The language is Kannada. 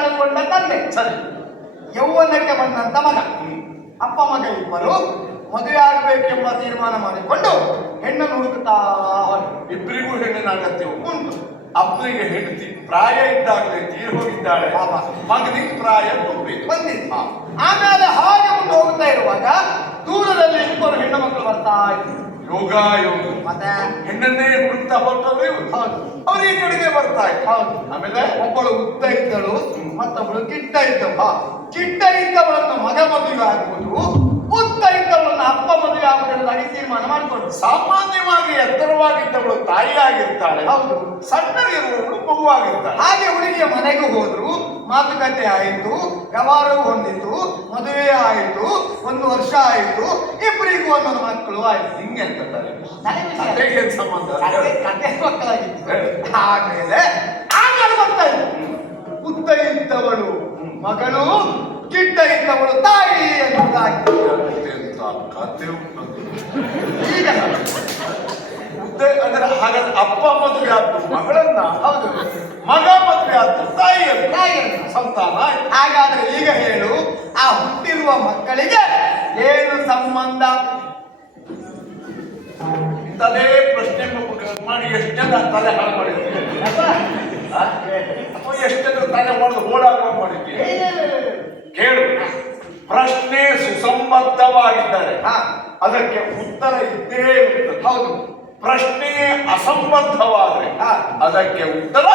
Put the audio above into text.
ಆದುಕೊಂಡ ತಂದೆ, ಸರಿ, ಯೌವನಕ್ಕೆ ಬಂದಂತ ಮಗ. ಅಪ್ಪ ಮಗ ಇಬ್ಬರು ಮದುವೆ ಆಗಬೇಕೆಂಬ ತೀರ್ಮಾನ ಮಾಡಿಕೊಂಡು ಹೆಣ್ಣನ್ನು ಹುಡುಕುತ್ತಾ ಇಬ್ಬರಿಗೂ ಹೆಣ್ಣಿನ ಅಗತ್ಯ ಉಂಟು. ಅಪ್ಪನಿಗೆ ಹೆಂಡತಿ ಪ್ರಾಯ ಇದ್ದಾಗಲೇ ತೀರಿ ಹೋಗಿದ್ದಾಳೆ, ಮಗನಿಗೆ ಪ್ರಾಯ ಬಂದಿದ್ದ. ಆಮೇಲೆ ಹಾಗೆ ಮುಂದೆ ಹೋಗ್ತಾ ಇರುವಾಗ ದೂರದಲ್ಲಿ ಇಬ್ಬರು ಹೆಣ್ಣು ಮಕ್ಕಳು ಬರ್ತಾ ಇದ್ರು. ಯೋಗ ಮತ್ತೆ ಹೆಣ್ಣನ್ನೇ ಹುಡುಕ್ತಾ ಹೊರಟರು ಇವರು. ಅವ್ರು ಈ ಕಡೆಗೆ ಬರ್ತಾ ಇದ್ರು. ಆಮೇಲೆ ಒಬ್ಬಳು ಉದ್ದ ಇದ್ದಳು, ಮತ್ತೊಬ್ಬಳು ಕಿಟ್ಟ ಇದ್ದವ. ಕಿಟ್ಟ ಇದ್ದವಳನ್ನು ಮಗ ಮದುವೆ ಆಗುವುದು, ಉದ್ದ ಇದ್ದವಳನ್ನು ಅಪ್ಪ ಮದುವೆ ಆಗುವುದೆಂದಾಗಿ ತೀರ್ಮಾನ ಮಾಡಿಕೊಂಡು. ಸಾಮಾನ್ಯವಾಗಿ ಎತ್ತರವಾಗಿದ್ದವಳು ತಾಯಿ ಆಗಿರ್ತಾಳೆ, ಹೌದು, ಸಣ್ಣಗಿರುವವಳು ಮಗುವಾಗಿರ್ತಾಳೆ. ಹಾಗೆ ಹುಡುಗಿಯ ಮನೆಗೂ ಹೋದ್ರು, ಮಾತುಕತೆ ಆಯಿತು, ವ್ಯವಹಾರವೂ ಹೊಂದಿತು, ಮದುವೆ ಆಯಿತು, 1 ವರ್ಷ ಆಯಿತು, ಇಬ್ಬರಿಗೂ 11 ಮಕ್ಕಳು ಆಯ್ತು. ಹಿಂಗೆ ಅಂತಾರೆ ಕತೆ ಸಂಬಂಧ ಮಕ್ಕಳಾಗಿತ್ತು. ಆಮೇಲೆ ಬರ್ತಾ ಇತ್ತು, ಉದ್ದ ಇದ್ದವಳು ಮಗಳು, ಕಿಟ್ಟ ಇದ್ದವಳು ತಾಯಿ ಅನ್ನೋದಾಗಿ ಕತೆ ಉಂಟು. ಈಗ ಅಂದ್ರೆ ಹಾಗಾದ್ರೆ ಅಪ್ಪ ಮದುವೆ ಆದ್ದು ಮಗಳನ್ನ, ಹೌದು, ಮಗ ಮದುವೆ ಆದ್ದು ತಾಯಿಯನ್ನು, ಸಂತಾನ. ಹಾಗಾದ್ರೆ ಈಗ ಹೇಳು, ಆ ಹುಟ್ಟಿರುವ ಮಕ್ಕಳಿಗೆ ಏನು ಸಂಬಂಧ? ಇಂಥದೇ ಪ್ರಶ್ನೆ ಮಾಡಿ ಎಷ್ಟು ಜನ ತಲೆ ಹಾಳು ಮಾಡಿದ್ದೀವಿ, ಅಥವಾ ಎಷ್ಟು ಜನ ತಲೆ ಹೊಡೆದು ಓಡಾಡುವ ಮಾಡಿದ್ದೀವಿ. ಕೇಳು, ಪ್ರಶ್ನೆ ಸುಸಂಬದ್ಧವಾಗಿದ್ದರೆ ಅದಕ್ಕೆ ಉತ್ತರ ಇದ್ದೇ ಇರುತ್ತದೆ. ಹೌದು, ಪ್ರಶ್ನೆ ಅಸಂಬದ್ಧವಾದರೆ ಅದಕ್ಕೆ ಉತ್ತರ